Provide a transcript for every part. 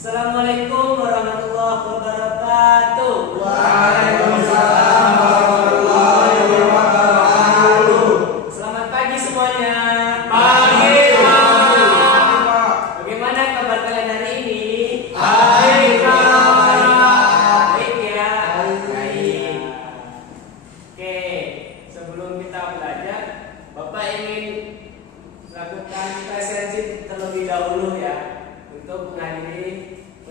Assalamualaikum warahmatullahi wabarakatuh. Waalaikumsalam warahmatullahi wabarakatuh. Selamat pagi semuanya. Pagi, Pak. Bagaimana kabar kalian hari ini? Baik, Pak. Baik ya. Baik. Oke, sebelum kita belajar, Bapak ingin lakukan presensi terlebih dahulu ya, untuk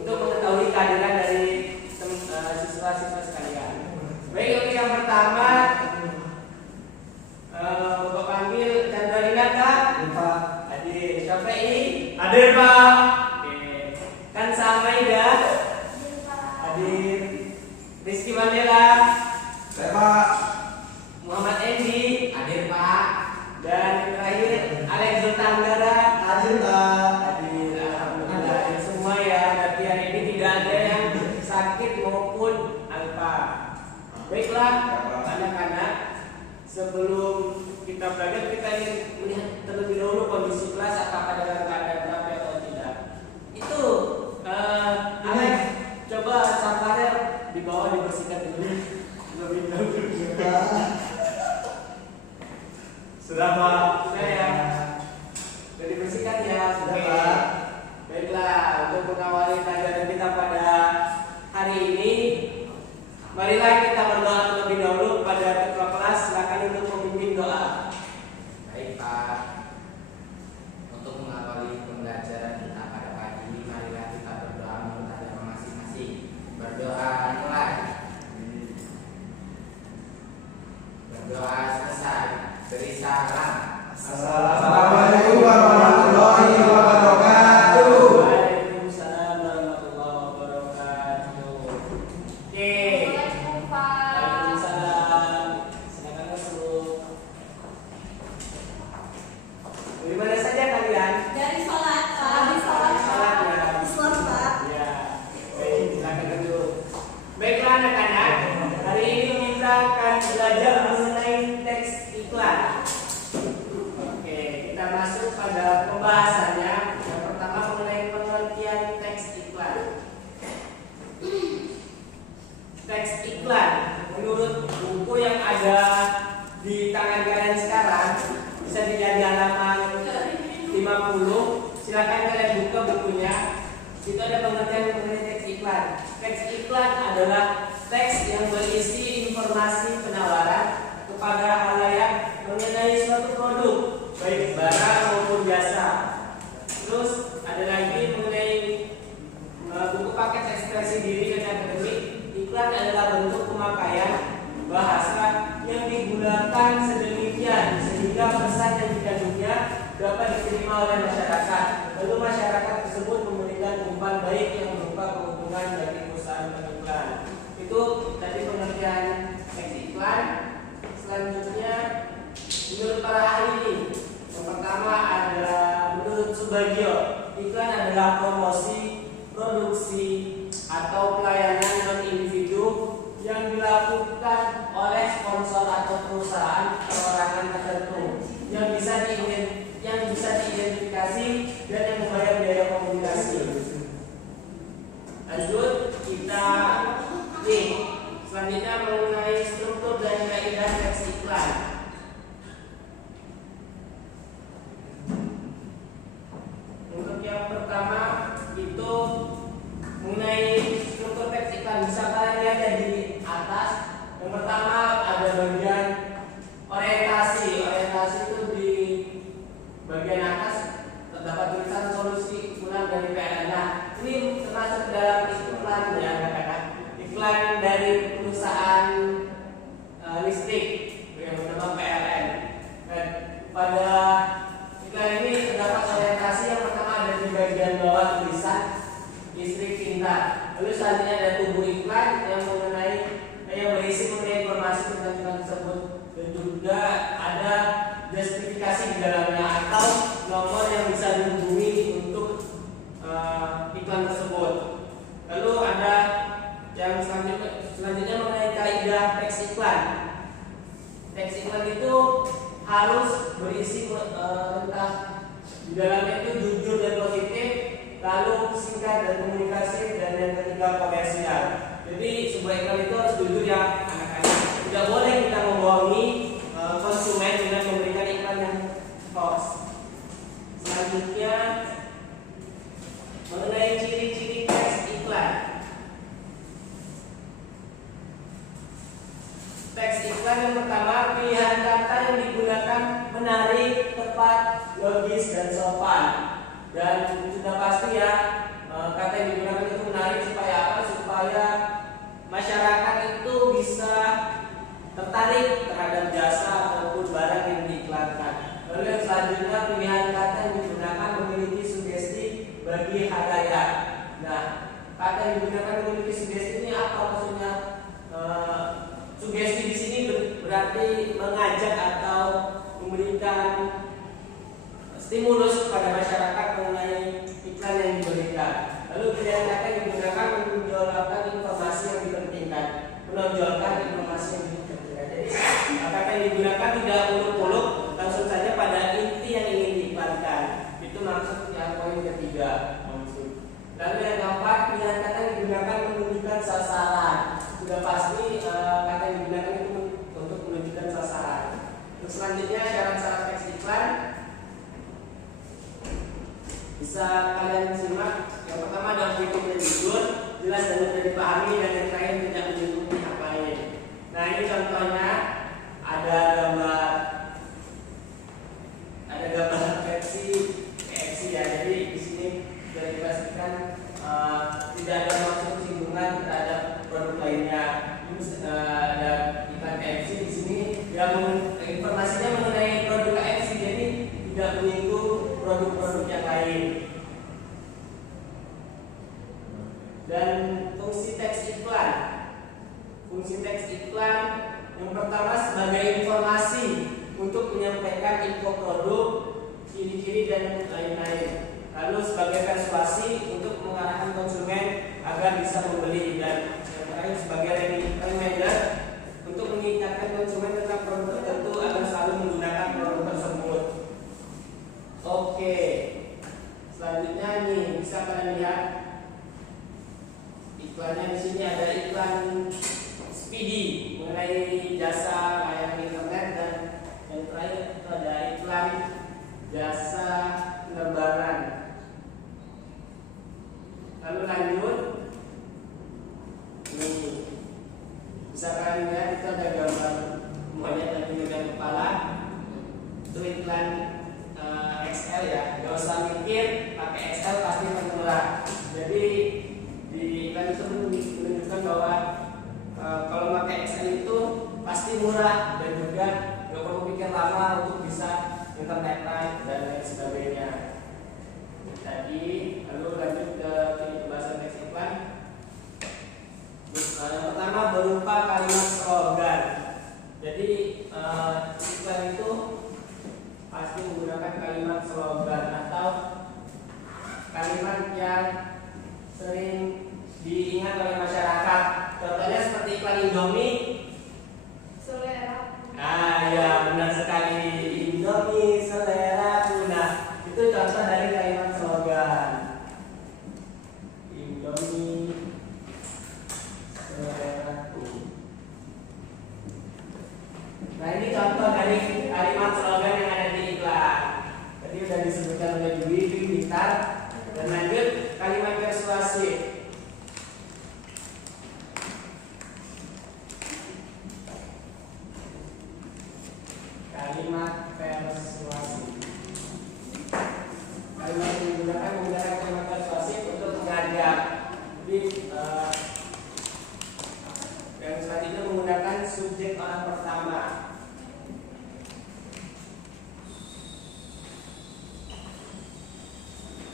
mengetahui kehadiran dari siswa-siswa sekalian. Baik, untuk yang pertama, Bapak panggil Chandra Dinata. Pak. Hadir. Syafi'i. Hadir, Pak. Oke. Kansa Maida. Hadir. Rizky Mandela. Saya, Pak. Muhammad Endi. Hadir, Pak. Dan yang terakhir Alex Zultanggara. Hadir, Pak. Hadir. Alhamdulillah hadir semua ya. Tapi hari ini tidak ada yang sakit maupun alpa. Baiklah, anak-anak, sebelum kita belajar kita ingin melihat terlebih dahulu kondisi kelas apakah dalam keadaan rapi atau tidak. Itu Alex, coba sampahnya di bawah dibersihkan dulu. Lebih dahulu. Sudah, Pak. Sudah ya. Sudah dibersihkan ya. Sudah, Oke. Pak. Baiklah, untuk mengawali pelajaran kita pada hari ini, marilah kita berdoa terlebih dahulu kepada ketua kelas. Silakan untuk memimpin doa. Baik, Pak. Untuk mengawali pembelajaran kita pada pagi ini, marilah kita berdoa menurut agama masing-masing. Berdoa mulai. Berdoa selesai. Beri salam. Assalamualaikum warahmatullahi wabarakatuh. Waalaikumsalam warahmatullahi wabarakatuh. Oke. Waalaikumsalam. Silakan masuk. Dari mana saja kalian? Dari sholat, Pak. Habis sholat ya. Islam, Pak. Ya, baik, silakan duduk. Baiklah anak-anak, hari ini kita akan belajar mengenai teks iklan. Oke, kita masuk pada pembahasannya. Yang pertama mengenai pengertian teks iklan. Teks iklan, menurut buku yang ada di tangan kalian sekarang, bisa dilihat di halaman 50. Silakan kalian buka bukunya. Itu ada pengertian mengenai teks iklan. Teks iklan adalah teks yang berisi informasi penawaran kepada halayak mengenai suatu produk, baik barang maupun jasa. Terus ada lagi mengenai buku paket ekspresi diri dan akademik. Iklan adalah bentuk pemakaian bahasa yang digunakan sedemikian sehingga pesan yang dikandungnya dapat diterima oleh masyarakat. Lalu masyarakat tersebut memberikan umpan baik yang berupa keuntungan bagi perusahaan pengiklan. Itu tadi pengertian teks iklan. Selanjutnya, menurut para ahli, yang pertama adalah menurut Subagio, iklan adalah promosi, produksi, atau pelayanan non individu yang dilakukan oleh sponsor atau perusahaan perorangan tertentu yang bisa diidentifikasi dan yang membayar biaya komunikasi. Lanjut kita selanjutnya mengenai struktur dan kaidah teks iklan. Untuk yang pertama itu mengenai struktur teks iklan, bisa kalian lihat ya di atas. Yang pertama ada bagian orientasi. Orientasi itu di bagian atas terdapat tulisan solusi ulang dari PLN. Nah, ini termasuk dalam iklan ya katakan. Iklan dari perusahaan listrik yang bernama PLN. Dan pada iklan ini terdapat orientasi. Yang pertama ada di bagian bawah tulisan listrik pintar. Lalu selanjutnya ada tubuh iklan yang berisi mengenai informasi tentang iklan tersebut, dan juga ada justifikasi di dalamnya atau nomor yang bisa dihubungi untuk iklan tersebut. Lalu ada yang selanjutnya mengenai kaidah teks iklan. Teks iklan itu harus berisi tentang di dalamnya itu jujur dan positif, lalu singkat dan komunikasi juga komersial. Jadi sebuah iklan itu harus jujur ya anak-anak. Tidak boleh kita membohongi konsumen dengan memberikan iklan yang hoax. Selanjutnya mengenai ciri-ciri teks iklan. Teks iklan yang pertama, pilihan kata yang digunakan menarik, tepat, logis, dan sopan. Dan sudah pasti ya, kata yang digunakan itu menarik supaya apa? Supaya masyarakat itu bisa tertarik terhadap jasa ataupun barang yang diiklankan. Lalu yang selanjutnya, pilihan kata yang digunakan memiliki sugesti bagi halayak. Nah, kata yang digunakan memiliki sugesti ini apa maksudnya? Sugesti di sini berarti mengajak atau memberikan stimulus kepada masyarakat mengenai iklan yang diberikan. Lalu pilihan kata yang digunakan menonjolkan informasi yang dipentingkan. Menonjolkan informasi yang dipentingkan. Jadi kata yang digunakan tidak muluk-muluk, langsung saja pada inti yang ingin diiklankan. Itu maksud yang poin ketiga. Lalu yang keempat, pilihan kata yang digunakan menunjukkan sasaran. Sudah pasti kata yang digunakan itu untuk menunjukkan sasaran. Terus selanjutnya syarat-syarat teks iklan bisa kalian simak. Yang pertama ada kritik dan jujur, jelas dan mudah dipahami, dan yang terakhir tidak menyinggung pihak lain. Nah ini contohnya ada gambar Pepsi ya. Jadi di sini sudah dipastikan tidak ada maksud singgungan terhadap produk lainnya. Ada iklan KFC di sini yang informasinya mengenai produk KFC, jadi tidak menyinggung produk-produk yang lain. Dan fungsi teks iklan. Fungsi teks iklan yang pertama sebagai informasi untuk menyampaikan info produk, ciri-ciri dan lain-lain. Lalu sebagai persuasi untuk mengarahkan konsumen agar bisa membeli, dan yang terakhir sebagai reminder untuk mengingatkan konsumen tentang produk tertentu agar selalu menggunakan produk tersebut. Oke, selanjutnya nih bisa kalian lihat iklannya. Di sini ada iklan Speedy mengenai jasa layanan internet, dan yang terakhir itu ada iklan jasa penerbangan. Lalu lanjut, nih bisa kalian lihat itu ada gambar monyet lagi dengan kepala. Itu iklan XL ya. Gak usah mikir pakai XL pasti murah. Jadi di iklan itu menunjukkan bahwa kalau pakai XL itu pasti murah, dan juga gak perlu pikir lama untuk bisa internetan dan lain sebagainya. Tadi lalu lanjut ke pembahasan teks iklan. Yang pertama berupa kalimat slogan. Jadi iklan itu pasti menggunakan kalimat slogan atau kalimat yang sering diingat oleh masyarakat. Contohnya seperti iklan Indomie. Selera. Nah, ya benar sekali. Indomie selera tuna. Itu contoh dari kalimat slogan. Indomie selera tuna. Nah, ini contoh dari kalimat slogan yang ada di iklan. Tadi sudah disebutkan oleh Dwi Bintar. Dan lanjut kalimat persuasif. Kalimat persuasif. Kalimat yang menggunakan kalimat persuasif untuk mengajak. Jadi yang selanjutnya menggunakan subjek orang pertama.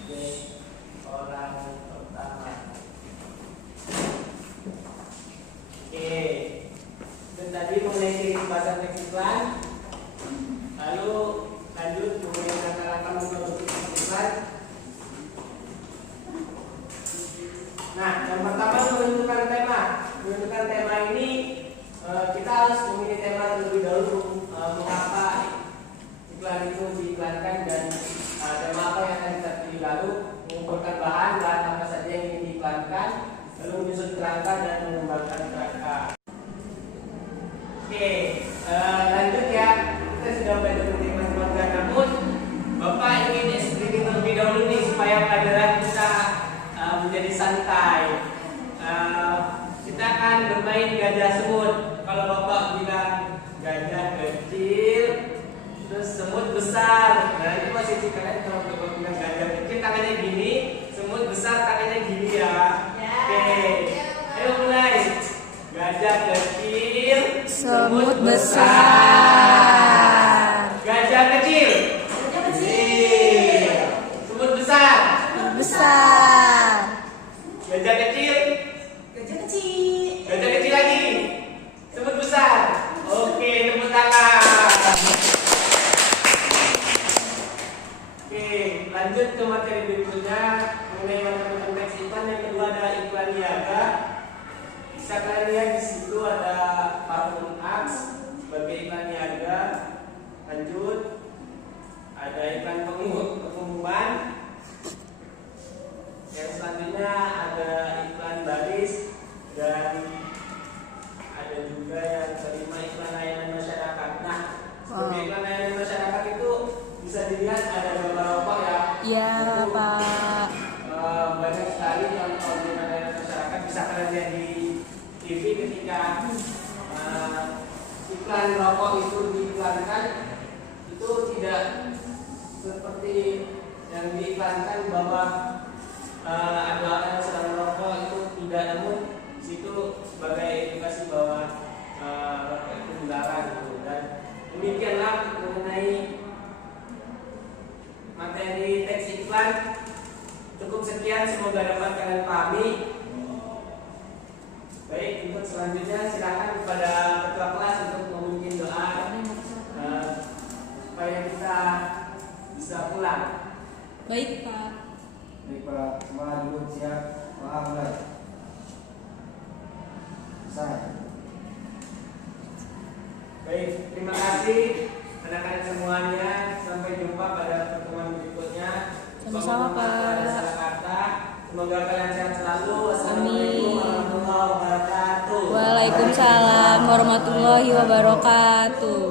Subjek orang pertama. Oke. Dan tadi mengenai ciri pembahasan teks iklan. Lalu lanjut mengenai rangka-rangka memproduksi iklan. Nah, yang pertama menentukan tema. Menentukan tema ini kita harus memilih tema terlebih dahulu. Mengapa iklan itu diiklankan, dan tema apa yang akan kita pilih. Lalu mengumpulkan bahan apa saja yang ingin diiklankan. lalu menyusun kerangka dan mengembangkan kerangka. Oke, lanjut ya. Kita sudah belajar tentang matematika, namun Bapak ingin explain terlebih dahulu nih supaya pelajaran kita menjadi santai. Kita akan bermain gajah semut. Kalau Bapak bilang gajah kecil, terus semut besar. Nah ini posisi kalian kalau Bapak bilang gajah kecil tangannya gini, semut besar tangannya gini ya. Oke, ayo mulai. Gajah kecil, Semut besar. Gajah kecil. Semut besar. Besar. Gajah kecil. Gajah kecil lagi. Semut besar. Oke, tepuk tangan. Oke, lanjut ke materi berikutnya mengenai matematika teks iklan. Yang kedua ada iklan niaga. Bisa kalian lihat di situ ada parfum Axe sebagai iklan niaga. Lanjut, ada iklan pengumuman. Yang selanjutnya ada iklan baris dan ada juga yang kelima iklan layanan masyarakat. Nah, sebagai iklan layanan masyarakat itu bisa dilihat ada gambar rokok ya. Iya, Itu, Pak. banyak sekali contoh iklan layanan masyarakat bisa kalian lihat di TV ketika iklan rokok itu diiklankan, itu tidak seperti yang diiklankan bahwa ada orang yang sedang merokok, itu tidak, namun situ sebagai edukasi bahwa rokok itu dilarang gitu. Dan demikianlah mengenai materi teks iklan. Cukup sekian, semoga dapat kalian pahami. Baik, untuk selanjutnya silakan kepada ketua kelas untuk memimpin doa supaya kita bisa pulang. Baik, Pak. Baik Pak, semua duduk siap. Mulai. Selesai. Baik, terima kasih anak-anak semuanya. Sampai jumpa pada pertemuan berikutnya. Sama-sama, Pak. Ada salah kata. Semoga kalian sehat selalu. Amin. Assalamualaikum warahmatullahi wabarakatuh. Waalaikumsalam warahmatullahi wabarakatuh.